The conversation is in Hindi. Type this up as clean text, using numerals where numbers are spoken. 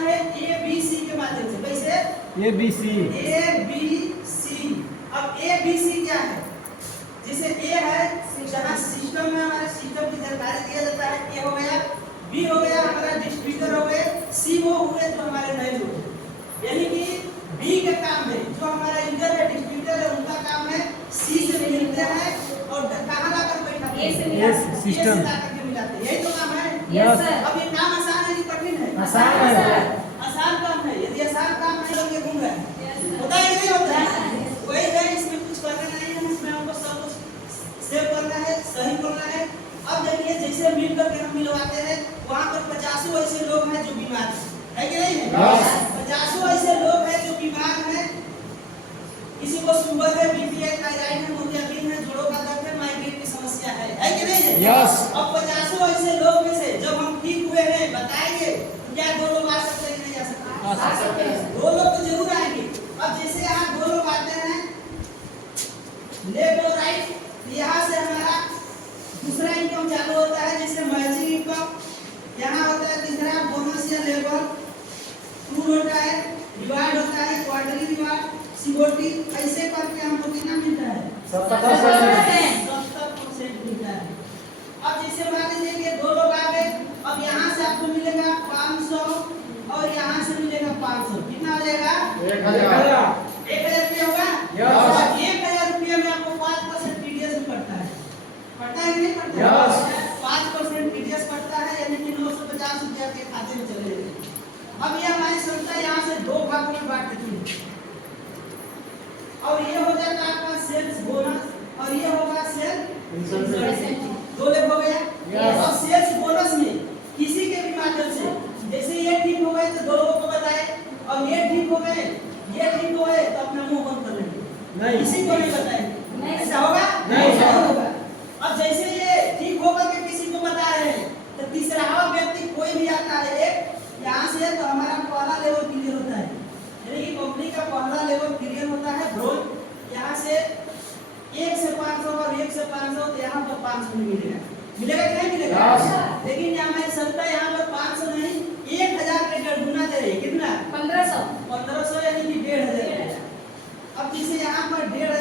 है ए बी सी के माध्यम से। कैसे? A B C. अब ए बी सी क्या है? जैसे ए है जहाँ सिस्टम में हमारे सिस्टम की जानकारी दिया जाता है, ए हो गया, बी हो गया हमारा डिस्ट्रीब्यूटर हो गए, सी वो हुए जो हमारे नए लोग। यानी कि बी का काम है, जो हमारा यूजर है डिस्ट्रीब्यूटर है उनका काम है सी से मिलते हैं और कहाँ लाकर बैठाते हैं? ए से मिलाते हैं। सिस्टम लाकर के मिलाते हैं। यही तो काम है। Yes sir. अब ये काम आसान है कि कठिन है? आसान है। आसान काम है। यदि आसान काम है तो ये घूम रहे हैं, होता है कि नहीं होता है? वही है, इसमें कुछ करना नहीं है, इसमें हमको सब कुछ सेव करना है, सही करना है। अब देखिए जैसे मिल करके हम मिलवाते हैं, वहाँ पर 50 ऐसे लोग हैं जो बीमार है कि नहीं है? 50 ऐसे लोग हैं जो बीमार हैं। किसी को शुगर है, बीपी है, थायराइड है, मोतियाबिंद है, जोड़ों का दर्द है, माइग्रेन की समस्या है कि नहीं है? यस। अब 50 ऐसे लोग में से जब हम ठीक हुए हैं बताएंगे तो क्या 2 लोग आ सकते हैं कि नहीं आ सकते? आ सकते हैं। 2 लोग तो जरूर आएंगे। अब जैसे यहाँ 2 लोग आते हैं लेफ्ट और राइट, यहाँ से हमारा दूसरा इनकम चालू होता है, जैसे मैचिंग इनकम। यहाँ होता है तीसरा बोनस या लेबर, टूर होता है, रिवार्ड होता है, क्वार्टरली रिवार्ड, सीओटी। ऐसे करके हमको कितना मिलता है? 70%। 70% मिलता है। अब जैसे मान लीजिए कि 2 लोग आ गए, अब यहाँ से आपको मिलेगा 500 और यहाँ से मिलेगा 500। कितना हो जाएगा? 1000 रुपया होगा। यस। 1000 रुपया में आपको 5% टीडीएस भी पड़ता है। पड़ता है कि नहीं पड़ता? यस। 5% टीडीएस पड़ता है, यानी कि 950 रुपया के खाते में चले जाएंगे। अब ये हमारी संस्था यहाँ से 2 भागों में बांट देती है और ये हो जाता है आपका सेल्स बोनस और ये होगा सेल्स इंसेंटिव। 2 लेग हो गया। यस। अब सेल्स बोनस में किसी के भी माध्यम से, जैसे ये ठीक हो गए तो 2 लोगों को बताए, और ये ठीक हो गए, ये ठीक हो गए तो अपना मुंह बंद कर लेंगे, नहीं। किसी को नहीं बताएंगे। नहीं। ऐसा होगा? नहीं। ऐसा होगा। अब जैसे ये ठीक होकर के किसी को बता रहे हैं तो तीसरा व्यक्ति कोई भी आता है एक यहाँ से, तो हमारा पहला लेवल क्लियर होता है, यानी कि कंपनी का पहला लेवल क्लियर होता है ब्रोंज। यहाँ से 1 से 500 और 1 से 500 तो यहाँ पर 500 नहीं मिलेगा। मिलेगा कि नहीं मिलेगा? यस। लेकिन यहाँ हमारी संस्था यहाँ पर 500 नहीं 1000 के 1.5 गुना दे रही है। कितना? 1500। 1500 यानी कि 1500। अब जैसे यहाँ पर 1500